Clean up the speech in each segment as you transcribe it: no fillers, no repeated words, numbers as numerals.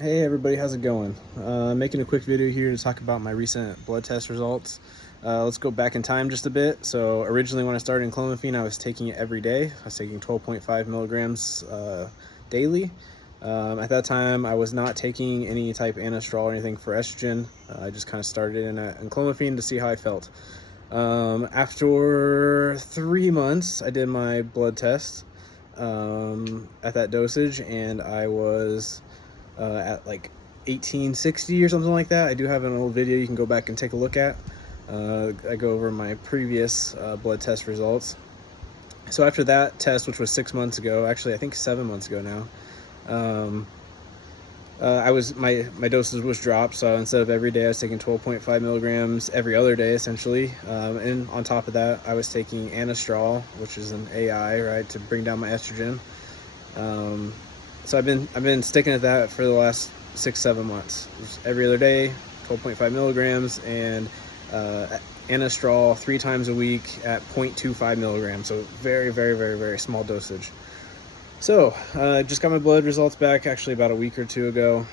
Hey everybody, how's it going? Making a quick video here to talk about my recent blood test results. Let's go back in time just a bit. So originally when I started Enclomiphene, I was taking it every day. I was taking 12.5 milligrams daily. At that time, I was not taking any type of anastrol or anything for estrogen. I just kind of started in Enclomiphene to see how I felt. After 3 months, I did my blood test at that dosage, and I was at like 1860 or something like that. I do have an old video you can go back and take a look at. I go over my previous blood test results. So after that test, which was 6 months ago, actually I think 7 months ago now, I was my dosage was dropped. So instead of every day, I was taking 12.5 milligrams every other day, essentially. And on top of that, I was taking anastrol, which is an AI, right, to bring down my estrogen. So I've been sticking at that for the last 6-7 months. Just every other day, 12.5 milligrams, and anastrol 3 times a week at 0.25 milligrams. So very, very, very, very small dosage. So I just got my blood results back actually about a week or two ago,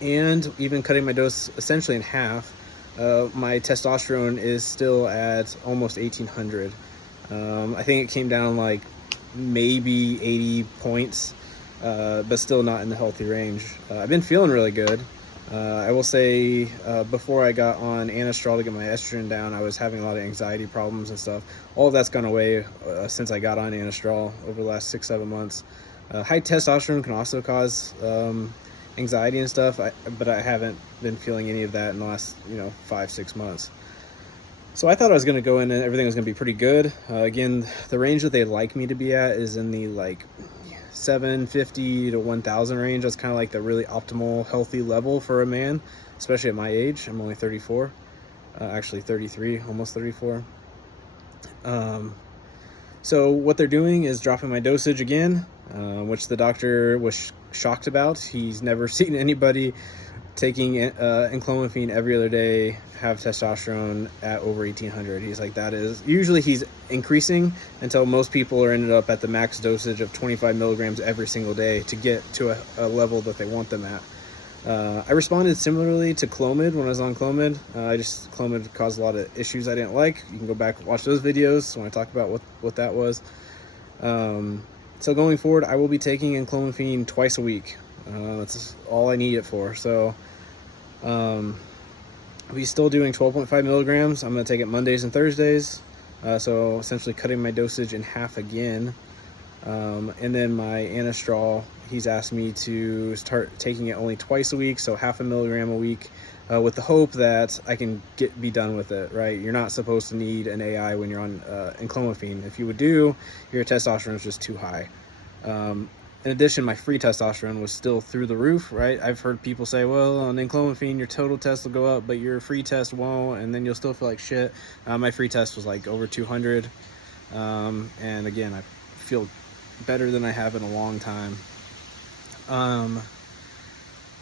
and even cutting my dose essentially in half. My testosterone is still at almost 1800. I think it came down like maybe 80 points, but still not in the healthy range. I've been feeling really good. I will say, before I got on anastrol to get my estrogen down, I was having a lot of anxiety problems and stuff. All of that's gone away since I got on anastrol over the last 6-7 months. High testosterone can also cause anxiety and stuff, but I haven't been feeling any of that in the last 5-6 months. So I thought I was going to go in and everything was going to be pretty good. Again, the range that they'd like me to be at is in the like 750 to 1000 range. That's kind of like the really optimal healthy level for a man, especially at my age. I'm only 34, actually 33, almost 34. So what they're doing is dropping my dosage again, which the doctor was shocked about. He's never seen anybody taking enclomiphene every other day have testosterone at over 1800. He's like, that is usually he's increasing until most people are ended up at the max dosage of 25 milligrams every single day to get to a level that they want them at. I responded similarly to Clomid when I was on Clomid. Clomid caused a lot of issues I didn't like. You can go back and watch those videos when I talk about what that was. So going forward, I will be taking enclomiphene twice a week. That's all I need it for. So I'll be still doing 12.5 milligrams. I'm going to take it Mondays and Thursdays. So essentially cutting my dosage in half again. And then my anastrol, he's asked me to start taking it only twice a week, so 0.5 milligram a week, with the hope that I can be done with it, right? You're not supposed to need an AI when you're on enclomiphene. If you would do, your testosterone is just too high. In addition, my free testosterone was still through the roof, right? I've heard people say, well, on enclomiphene, your total test will go up, but your free test won't, and then you'll still feel like shit. My free test was like over 200. And again, I feel better than I have in a long time.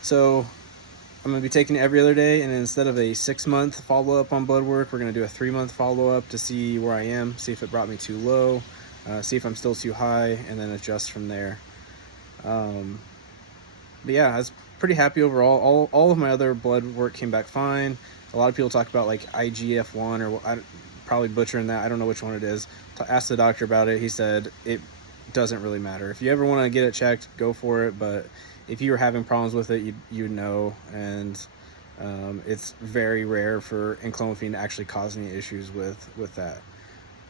So I'm going to be taking it every other day, and instead of a 6-month follow-up on blood work, we're going to do a 3-month follow-up to see where I am, see if it brought me too low, see if I'm still too high, and then adjust from there. But yeah, I was pretty happy overall. All of my other blood work came back fine. A lot of people talk about like IGF-1, or I'm probably butchering that. I don't know which one it is. Asked the doctor about it. He said it doesn't really matter. If you ever want to get it checked, go for it. But if you were having problems with it, you know, and it's very rare for enclomiphene to actually cause any issues with that.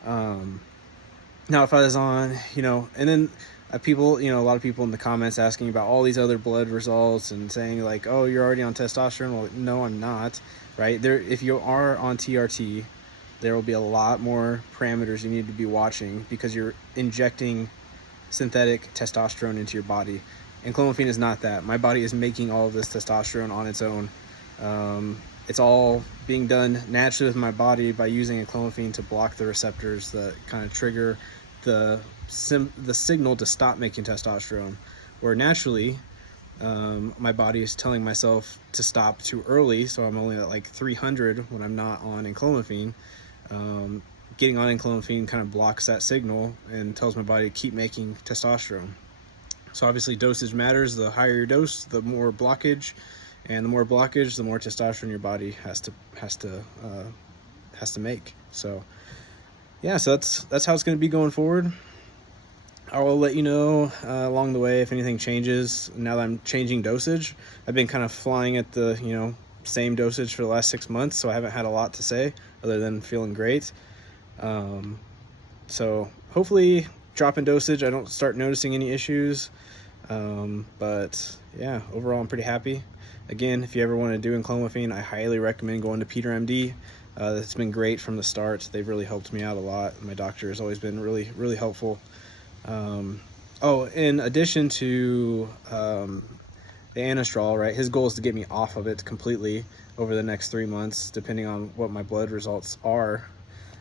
Now, if I was on, and then people, a lot of people in the comments asking about all these other blood results and saying like, oh, you're already on testosterone. Well, no, I'm not, right? If you are on TRT, there will be a lot more parameters you need to be watching because you're injecting synthetic testosterone into your body. And clomiphene is not that. My body is making all of this testosterone on its own. It's all being done naturally with my body by using enclomiphene to block the receptors that kind of trigger the signal to stop making testosterone. Where naturally, my body is telling myself to stop too early, so I'm only at like 300 when I'm not on enclomiphene. Getting on enclomiphene kind of blocks that signal and tells my body to keep making testosterone. So obviously dosage matters. The higher your dose, the more blockage, and the more blockage, the more testosterone your body has to make. So yeah, so that's how it's going to be going forward. I will let you know along the way if anything changes. Now that I'm changing dosage, I've been kind of flying at the same dosage for the last 6 months, so I haven't had a lot to say other than feeling great. So hopefully dropping dosage, I don't start noticing any issues. But yeah, overall I'm pretty happy. Again, if you ever want to do Enclomiphene, I highly recommend going to Peter MD. It's been great from the start. They've really helped me out a lot. My doctor has always been really helpful. Oh, in addition to the anastrol, right, his goal is to get me off of it completely over the next 3 months, depending on what my blood results are.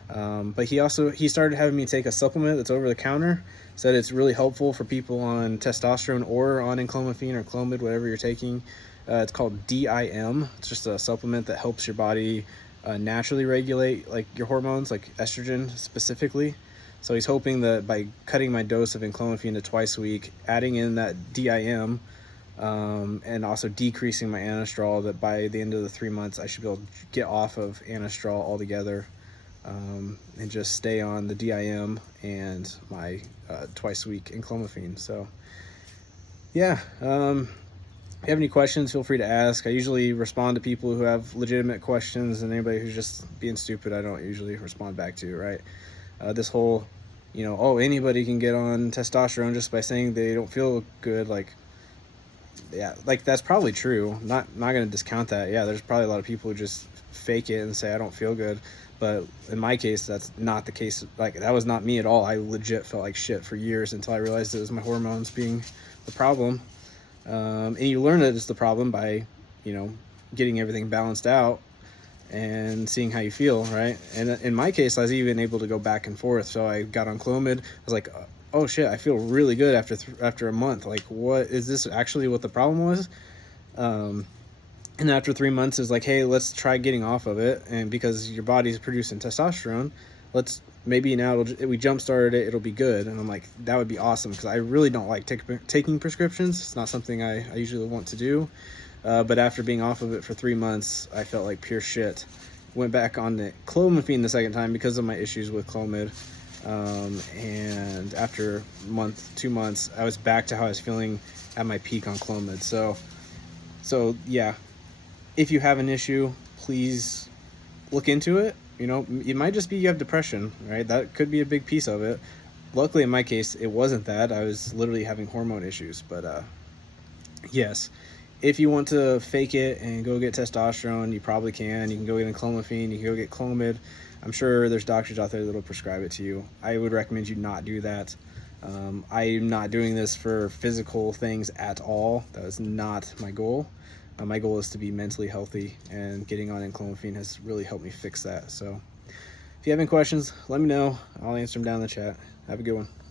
But he started having me take a supplement that's over the counter. Said it's really helpful for people on testosterone or on Enclomiphene or Clomid, whatever you're taking. It's called DIM. It's just a supplement that helps your body naturally regulate like your hormones, like estrogen specifically. So he's hoping that by cutting my dose of Enclomiphene to twice a week, adding in that DIM, and also decreasing my anastrol, that by the end of the 3 months I should be able to get off of anastrol altogether, and just stay on the DIM and my twice a week Enclomiphene. So yeah, if you have any questions, feel free to ask. I usually respond to people who have legitimate questions, and anybody who's just being stupid I don't usually respond back to, right? This whole, oh, anybody can get on testosterone just by saying they don't feel good, like, yeah, like that's probably true. Not going to discount that. Yeah, there's probably a lot of people who just fake it and say I don't feel good. But in my case, that's not the case. Like, that was not me at all. I legit felt like shit for years until I realized it was my hormones being the problem. And you learn that it's the problem by, getting everything balanced out and seeing how you feel, right? And in my case, I was even able to go back and forth. So I got on Clomid. I was like, oh shit, I feel really good after a month. Like, what is this actually what the problem was? And after 3 months is like, hey, let's try getting off of it. And because your body's producing testosterone, let's maybe now we jump started it, it'll be good. And I'm like, that would be awesome, because I really don't like taking prescriptions. It's not something I usually want to do. But after being off of it for 3 months, I felt like pure shit. Went back on the Enclomiphene the second time because of my issues with Clomid. And after 2 months, I was back to how I was feeling at my peak on Clomid. So yeah, if you have an issue, please look into it. It might just be you have depression, right? That could be a big piece of it. Luckily, in my case, it wasn't that. I was literally having hormone issues. But yes, if you want to fake it and go get testosterone, you probably can. You can go get Enclomiphene, you can go get Clomid. I'm sure there's doctors out there that'll prescribe it to you. I would recommend you not do that. I'm not doing this for physical things at all. That is not my goal. My goal is to be mentally healthy, and getting on Enclomiphene has really helped me fix that. So if you have any questions, let me know. I'll answer them down in the chat. Have a good one.